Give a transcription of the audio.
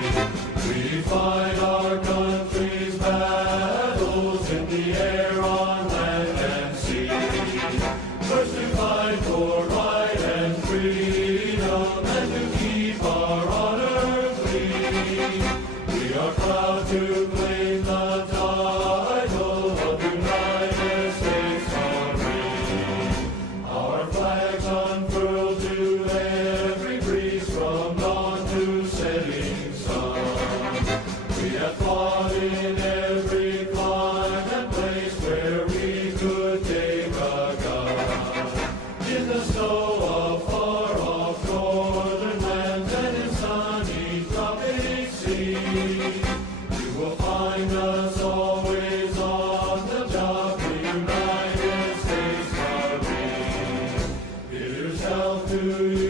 We fight our country's battles in the air, on land and sea. First to fight for right and freedom, and to keep our honor clean. We are proud to claim the title of United States Marine. Our flags unfurled to every breeze, from dawn to setting sun. We have fought in every clime and place where we could take a gun. In the snow of far-off northern lands and in sunny tropic seas, you will find us always on the job, the United States Marine. Here's health to you.